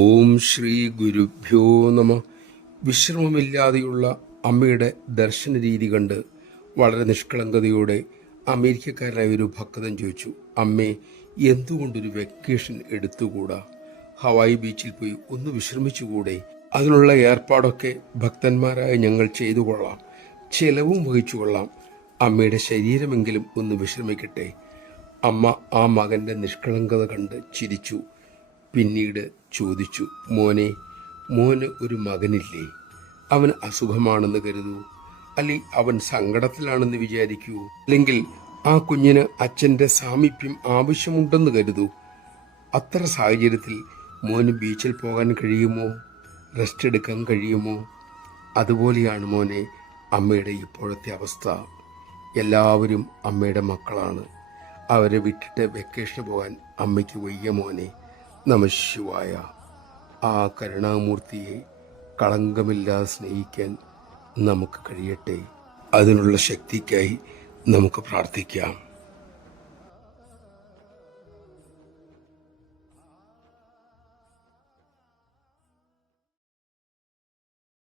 ഓം ശ്രീ ഗുരുഭ്യോ നമ. വിശ്രമമില്ലാതെയുള്ള അമ്മയുടെ ദർശന രീതി കണ്ട് വളരെ നിഷ്കളങ്കതയോടെ അമേരിക്കക്കാരനായ ഒരു ഭക്തൻ ചോദിച്ചു, അമ്മേ, എന്തുകൊണ്ടൊരു വെക്കേഷൻ എടുത്തുകൂടാ? ഹവായി ബീച്ചിൽ പോയി ഒന്ന് വിശ്രമിച്ചുകൂടെ? അതിനുള്ള ഏർപ്പാടൊക്കെ ഭക്തന്മാരായ ഞങ്ങൾ ചെയ്തു കൊള്ളാം, ചെലവും വഹിച്ചു കൊള്ളാം. അമ്മയുടെ ശരീരമെങ്കിലും ഒന്ന് വിശ്രമിക്കട്ടെ. അമ്മ ആ മകന്റെ നിഷ്കളങ്കത കണ്ട് ചിരിച്ചു. പിന്നീട് ചോദിച്ചു, മോന് ഒരു മകനില്ലേ? അവൻ അസുഖമാണെന്ന് കരുതൂ, അല്ലെങ്കിൽ അവൻ സങ്കടത്തിലാണെന്ന് വിചാരിക്കൂ, അല്ലെങ്കിൽ ആ കുഞ്ഞിന് അച്ഛൻ്റെ സാമീപ്യം ആവശ്യമുണ്ടെന്ന് കരുതൂ. അത്ര സാഹചര്യത്തിൽ മോന് ബീച്ചിൽ പോകാൻ കഴിയുമോ? റെസ്റ്റ് എടുക്കാൻ കഴിയുമോ? അതുപോലെയാണ് മോനെ അമ്മയുടെ ഇപ്പോഴത്തെ അവസ്ഥ. എല്ലാവരും അമ്മയുടെ മക്കളാണ്. അവരെ വിട്ടിട്ട് വെക്കേഷന് പോകാൻ അമ്മയ്ക്ക് വയ്യ മോനെ. നമഃശിവായ. ആ കരുണാമൂർത്തിയെ കളങ്കമില്ലാതെ സ്നേഹിക്കാൻ നമുക്ക് കഴിയട്ടെ. അതിനുള്ള ശക്തിക്കായി നമുക്ക് പ്രാർത്ഥിക്കാം.